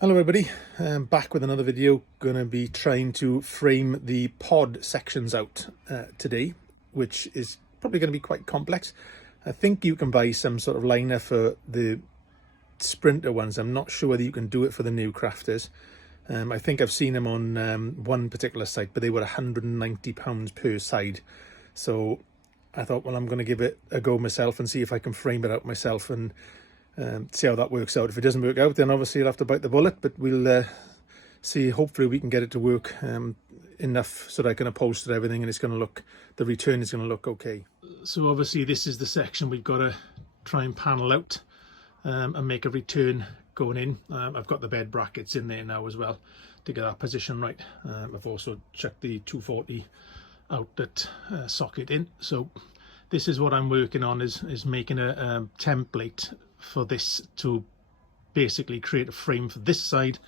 Hello everybody, I'm back with another video. Going to be trying to frame the pod sections out today, which is probably going to be quite complex. I think you can buy some sort of liner for the Sprinter ones. I'm not sure whether you can do it for the new crafters. I think I've seen them on one particular site, but they were £190 per side. So I thought, well, I'm going to give it a go myself and see if I can frame it out myself and see how that works out. If it doesn't work out, then obviously you'll have to bite the bullet, but we'll see. Hopefully we can get it to work enough so that I can upholster everything and it's going to look, the return is going to look okay. So obviously this is the section we've got to try and panel out and make a return going in. I've got the bed brackets in there now as well to get that position right. I've also checked the 240 outlet socket in. So this is what I'm working on, is making a template for this to basically create a frame for this side,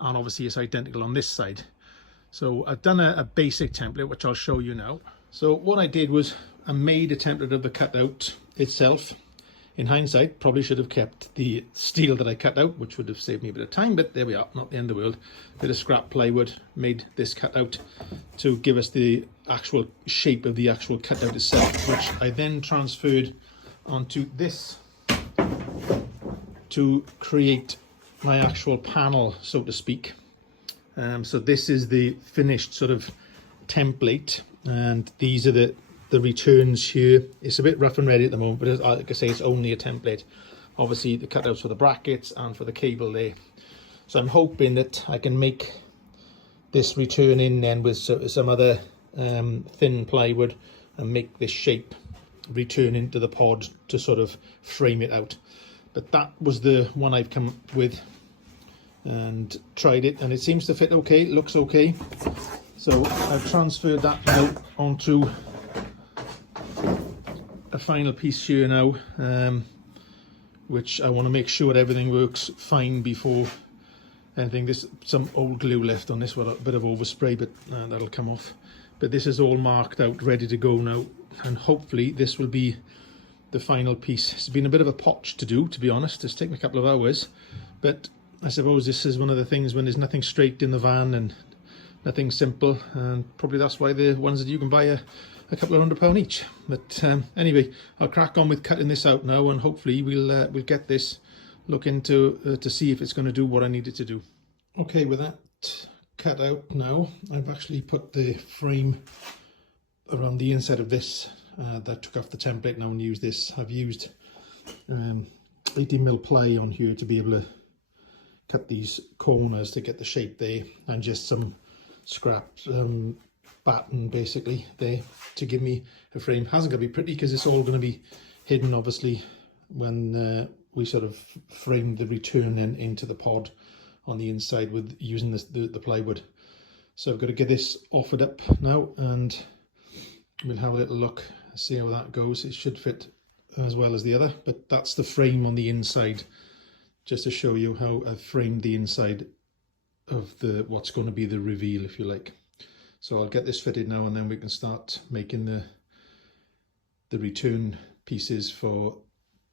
and obviously it's identical on this side. So I've done a basic template which I'll show you now. So what I did was I made a template of the cutout itself. In hindsight, probably should have kept the steel that I cut out, which would have saved me a bit of time, but there we are, not the end of the world. Bit of scrap plywood, made this cutout to give us the actual shape of the actual cutout itself, which I then transferred onto this to create my actual panel, so to speak. So this is the finished sort of template, and these are the returns here. It's a bit rough and ready at the moment, but like I say, it's only a template. Obviously the cutouts for the brackets and for the cable there. So I'm hoping that I can make this return in then with some other thin plywood and make this shape return into the pod to sort of frame it out. But that was the one I've come up with and tried it, and it seems to fit okay. It looks okay. So I've transferred that now onto a final piece here now, which I want to make sure everything works fine before anything. There's some old glue left on this one, a bit of overspray, but that'll come off. But this is all marked out, ready to go now, and hopefully this will be the final piece. It's been a bit of a potch to do, to be honest. It's taken a couple of hours, but I suppose this is one of the things when there's nothing straight in the van and nothing simple, and probably that's why the ones that you can buy are a couple of £100 each. But anyway, I'll crack on with cutting this out now, and hopefully we'll get this looking to see if it's going to do what I need it to do. Okay, with that cut out now, I've actually put the frame around the inside of this. That took off the template now and used this. I've used 18mm ply on here to be able to cut these corners to get the shape there, and just some scrap batten basically there to give me a frame. Hasn't got to be pretty because it's all going to be hidden obviously when we sort of frame the return then into the pod on the inside with using the plywood. So I've got to get this offered up now, and we'll have a little look, see how that goes. It should fit as well as the other, but that's the frame on the inside, just to show you how I've framed the inside of what's going to be the reveal, if you like. So I'll get this fitted now, and then we can start making the return pieces for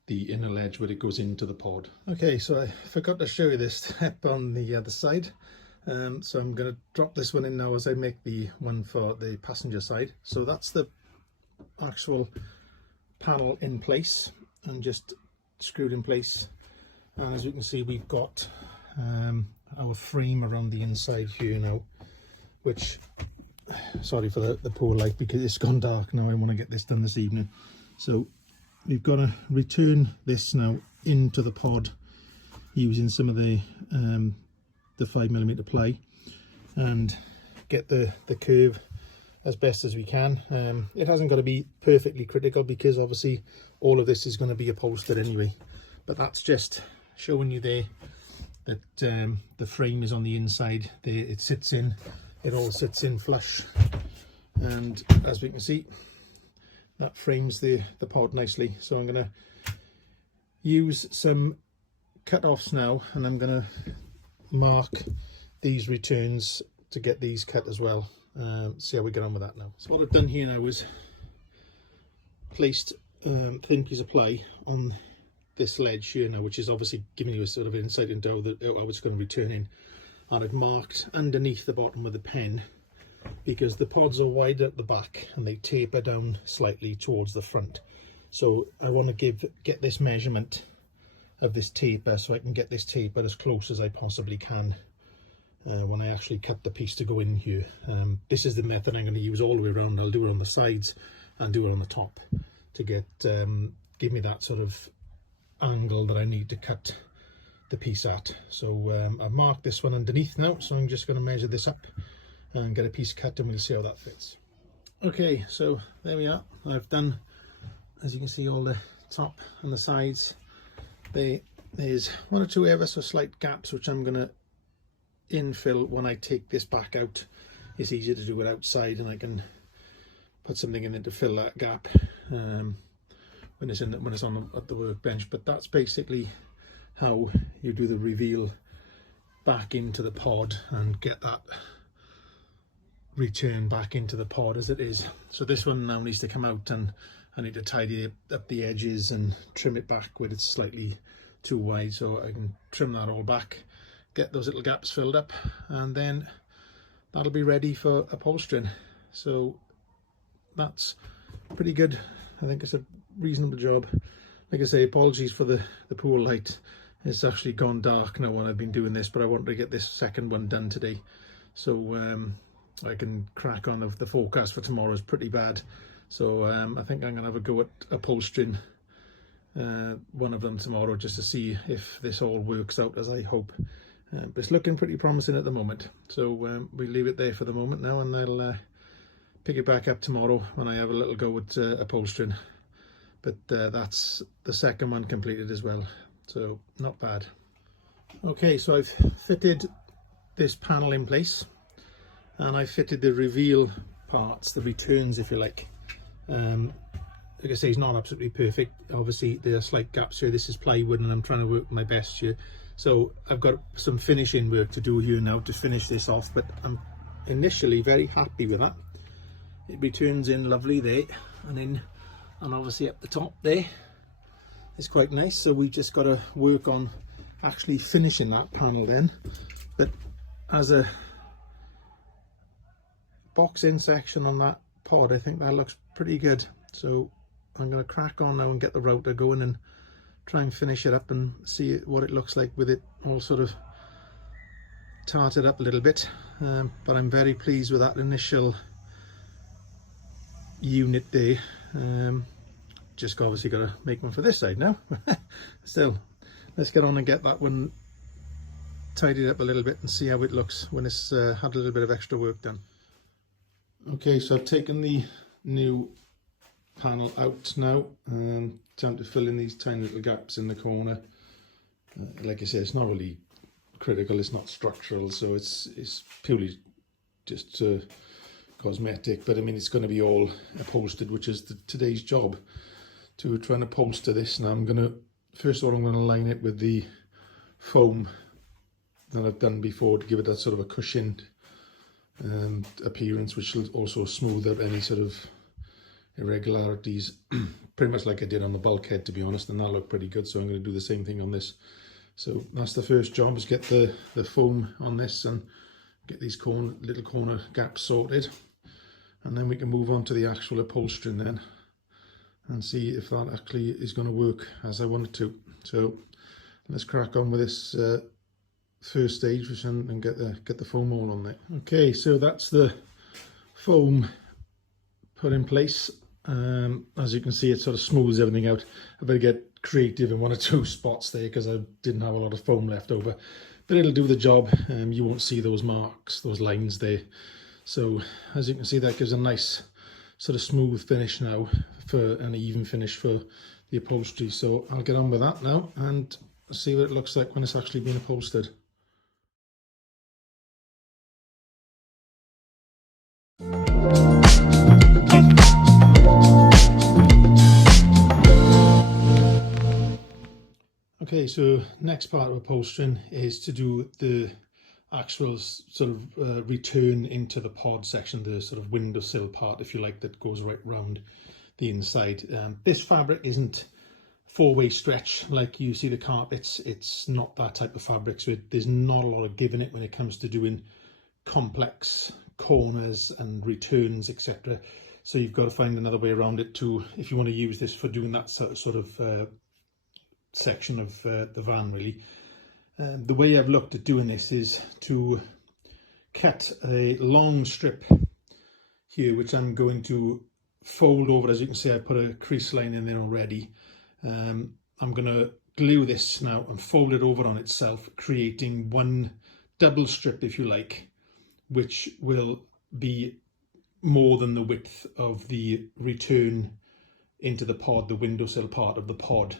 the inner ledge where it goes into the pod. Okay, so I forgot to show you this step on the other side. So I'm going to drop this one in now as I make the one for the passenger side. So that's the actual panel in place and just screwed in place. And as you can see, we've got our frame around the inside here now, which, sorry for the poor light because it's gone dark now. I want to get this done this evening. So we've got to return this now into the pod using some of the 5mm ply and get the curve as best as we can. It hasn't got to be perfectly critical because obviously all of this is going to be upholstered anyway, but that's just showing you there that the frame is on the inside there. It all sits in flush, and as we can see, that frames the pod nicely. So I'm going to use some cut-offs now, and I'm going to mark these returns to get these cut as well. See how we get on with that now. So what I've done here now is placed thin piece of ply on this ledge here now, which is obviously giving you a sort of insight into how it's going to be turning. And I've marked underneath the bottom of the pen, because the pods are wide at the back and they taper down slightly towards the front. So I want to get this measurement of this taper, so I can get this taper as close as I possibly can when I actually cut the piece to go in here. This is the method I'm going to use all the way around. I'll do it on the sides and do it on the top to give me that sort of angle that I need to cut the piece at. So I've marked this one underneath now, so I'm just going to measure this up and get a piece cut, and we'll see how that fits. Okay, so there we are. I've done, as you can see, all the top and the sides. There's one or two ever so slight gaps which I'm going to infill when I take this back out. It's easier to do it outside, and I can put something in it to fill that gap when it's on at the workbench. But that's basically how you do the reveal back into the pod and get that return back into the pod as it is. So this one now needs to come out, and I need to tidy up the edges and trim it back where it's slightly too wide, so I can trim that all back, get those little gaps filled up, and then that'll be ready for upholstering. So that's pretty good. I think it's a reasonable job. Like I say, apologies for the poor light. It's actually gone dark now when I've been doing this, but I wanted to get this second one done today, so I can crack on. Of the forecast for tomorrow is pretty bad, so I think I'm gonna have a go at upholstering one of them tomorrow, just to see if this all works out as I hope. But it's looking pretty promising at the moment, so we leave it there for the moment now, and I'll pick it back up tomorrow when I have a little go at upholstering. But that's the second one completed as well, so not bad. Okay, so I've fitted this panel in place, and I fitted the reveal parts, the returns if you like. Like I say, it's not absolutely perfect. Obviously there are slight gaps here. This is plywood and I'm trying to work my best here. So I've got some finishing work to do here now to finish this off, but I'm initially very happy with that. It returns in lovely there, and obviously up the top there is quite nice. So we've just got to work on actually finishing that panel then. But as a box in section on that pod, I think that looks pretty good. So I'm going to crack on now and get the router going and try and finish it up and see what it looks like with it all sort of tarted up a little bit. But I'm very pleased with that initial unit there. Just obviously got to make one for this side now. Still, let's get on and get that one tidied up a little bit and see how it looks when it's had a little bit of extra work done. Okay, so I've taken the new panel out now, time to fill in these tiny little gaps in the corner. Like I said, it's not really critical, it's not structural, so it's purely just cosmetic. But I mean, it's going to be all upholstered, which is today's job, to try and upholster this. Now I'm going to, first of all, I'm going to line it with the foam that I've done before to give it that sort of a cushioned appearance, which will also smooth out any sort of irregularities, pretty much like I did on the bulkhead, to be honest, and that looked pretty good. So I'm going to do the same thing on this. So that's the first job, is get the foam on this and get these little corner gaps sorted, and then we can move on to the actual upholstering then and see if that actually is going to work as I want it to. So let's crack on with this first stage and get the foam all on there. Okay, so that's the foam put in place. As you can see, it sort of smooths everything out. I better get creative in one or two spots there because I didn't have a lot of foam left over, but it'll do the job. You won't see those marks, those lines there. So as you can see, that gives a nice sort of smooth finish now, for an even finish for the upholstery. So I'll get on with that now and see what it looks like when it's actually been upholstered. Okay, so next part of upholstering is to do the actual sort of return into the pod section, the sort of windowsill part, if you like, that goes right round the inside. This fabric isn't four-way stretch like you see the carpets. It's not that type of fabric, so there's not a lot of give in it when it comes to doing complex corners and returns, etc. So you've got to find another way around it to, if you want to use this for doing that sort of section of the van, really. The way I've looked at doing this is to cut a long strip here, which I'm going to fold over. As you can see, I put a crease line in there already. I'm going to glue this now and fold it over on itself, creating one double strip, if you like, which will be more than the width of the return into the pod, the windowsill part of the pod.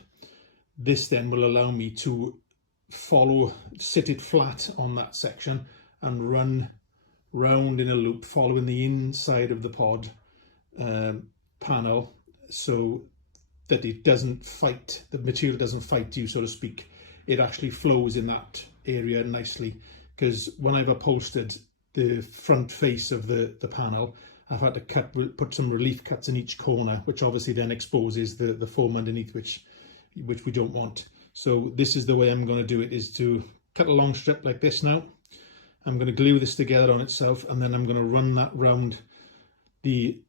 This then will allow me to sit it flat on that section and run round in a loop, following the inside of the pod panel, so that it doesn't fight, the material doesn't fight you, so to speak. It actually flows in that area nicely, because when I've upholstered the front face of the panel, I've had to put some relief cuts in each corner, which obviously then exposes the foam underneath, which we don't want. So this is the way I'm going to do it, is to cut a long strip like this now. I'm going to glue this together on itself, and then I'm going to run that round the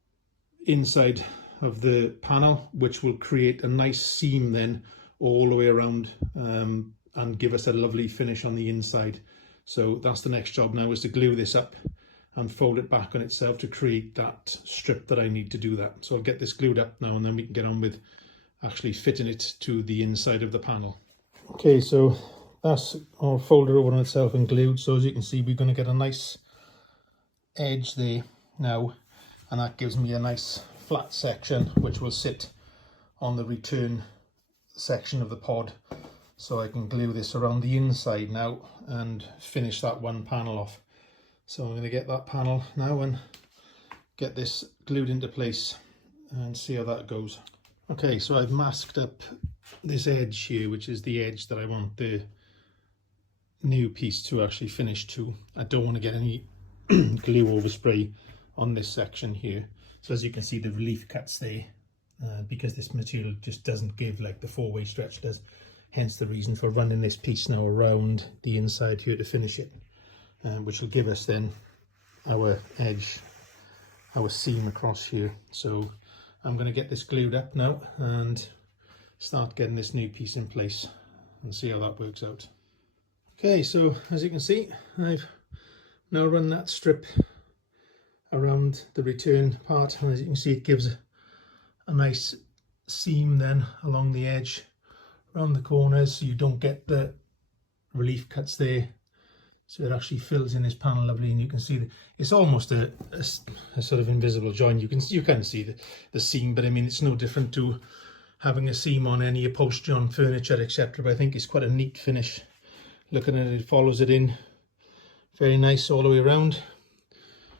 inside of the panel, which will create a nice seam then all the way around, and give us a lovely finish on the inside. So that's the next job now, is to glue this up and fold it back on itself to create that strip that I need to do that. So I'll get this glued up now, and then we can get on with actually fitting it to the inside of the panel. Okay, so that's all folded over on itself and glued. So as you can see, we're going to get a nice edge there now, and that gives me a nice flat section which will sit on the return section of the pod. So I can glue this around the inside now and finish that one panel off. So I'm going to get that panel now and get this glued into place and see how that goes. Okay, so I've masked up this edge here, which is the edge that I want the new piece to actually finish to. I don't want to get any glue overspray on this section here. So as you can see, the relief cuts there, because this material just doesn't give like the four-way stretch does. Hence the reason for running this piece now around the inside here to finish it, which will give us then our edge, our seam across here. So I'm going to get this glued up now and start getting this new piece in place and see how that works out. Okay, so as you can see, I've now run that strip around the return part, and as you can see, it gives a nice seam then along the edge, around the corners, so you don't get the relief cuts there. So it actually fills in this panel lovely, and you can see that it's almost a sort of invisible joint. You can see the seam, but I mean, it's no different to having a seam on any upholstery on furniture, etc. But I think it's quite a neat finish. Looking at it, it follows it in very nice all the way around.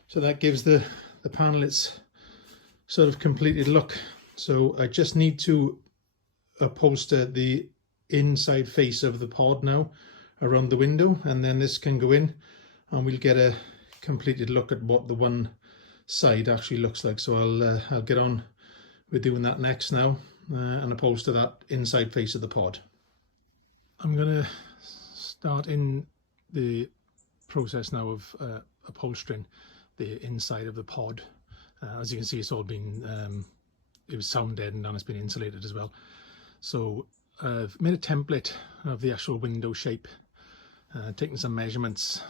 So that gives the panel its sort of completed look. So I just need to upholster the inside face of the pod now around the window, and then this can go in and we'll get a completed look at what the one side actually looks like. So I'll get on with doing that next now, and upholster that inside face of the pod. I'm going to start in the process now of upholstering the inside of the pod. As you can see, it's all been it was sound deadened and it's been insulated as well. So I've made a template of the actual window shape, taken some measurements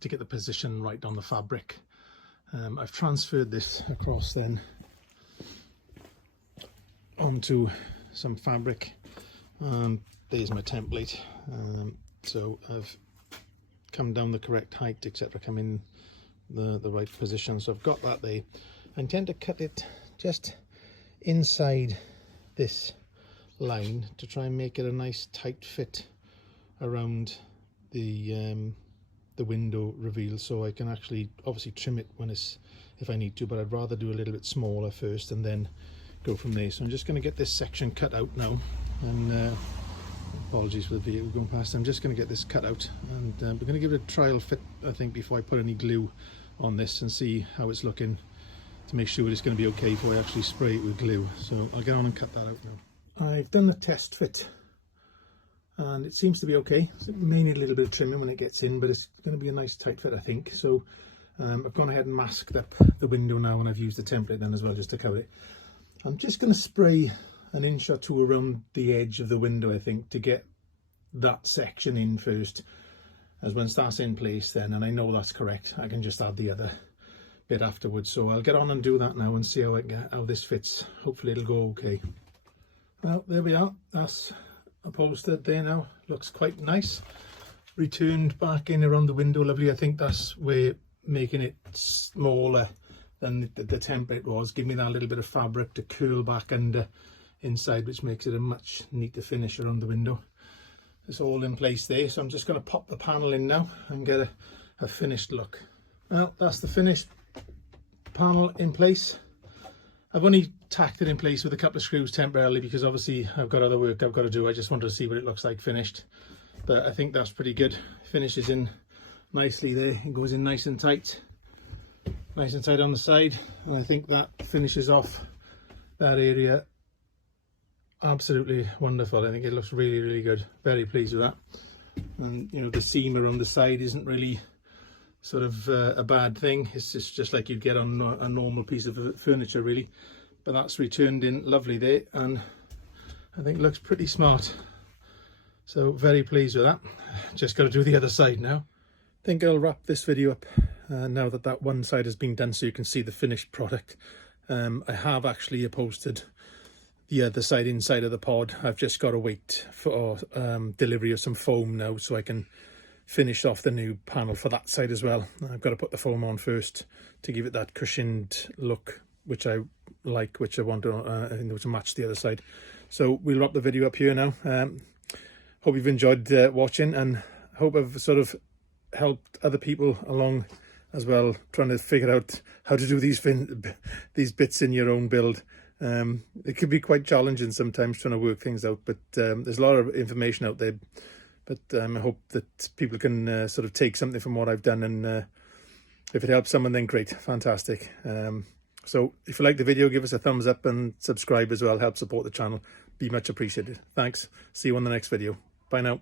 to get the position right on the fabric. I've transferred this across then onto some fabric, and there's my template. So I've come down the correct height, etc., come in the right position. So I've got that there. I intend to cut it just inside this line to try and make it a nice tight fit around the window reveal, so I can actually obviously trim it if I need to, but I'd rather do a little bit smaller first and then go from there. So I'm just going to get this section cut out now, and apologies for the vehicle going past. I'm just going to get this cut out, and we're going to give it a trial fit, I think, before I put any glue on this, and see how it's looking to make sure it's going to be okay before I actually spray it with glue. So I'll get on and cut that out now. I've done a test fit and it seems to be okay. So it may need a little bit of trimming when it gets in, but it's going to be a nice tight fit, I think. So I've gone ahead and masked up the window now, and I've used the template then as well just to cover it. I'm just going to spray an inch or two around the edge of the window, I think, to get that section in first. As once that's in place then, and I know that's correct, I can just add the other bit afterwards. So I'll get on and do that now and see how this fits. Hopefully it'll go okay. Well, there we are. That's upholstered there now. Looks quite nice. Returned back in around the window, lovely. I think that's where making it smaller than the template was, give me that little bit of fabric to curl back under inside, which makes it a much neater finish around the window. It's all in place there, so I'm just going to pop the panel in now and get a finished look. Well, that's the finished panel in place. I've only tacked it in place with a couple of screws temporarily because obviously I've got other work I've got to do. I just wanted to see what it looks like finished, but I think that's pretty good. Finishes in nicely there. It goes in nice and tight on the side, and I think that finishes off that area absolutely wonderful. I think it looks really, really good. Very pleased with that. And you know, the seam around the side isn't really sort of a bad thing. It's just like you'd get on a normal piece of furniture really, but that's returned in lovely there, and I think looks pretty smart. So very pleased with that. Just got to do the other side now. I think I'll wrap this video up now that that one side has been done, so you can see the finished product. I have actually upholstered the other side inside of the pod. I've just got to wait for delivery of some foam now, so I can finish off the new panel for that side as well. I've got to put the foam on first to give it that cushioned look, which I like, which I want to match the other side. So we'll wrap the video up here now. Hope you've enjoyed watching, and hope I've sort of helped other people along as well, trying to figure out how to do these bits in your own build. It can be quite challenging sometimes trying to work things out, but there's a lot of information out there. But I hope that people can sort of take something from what I've done, and if it helps someone, then great, fantastic. So if you like the video, give us a thumbs up and subscribe as well. Help support the channel. Be much appreciated. Thanks. See you on the next video. Bye now.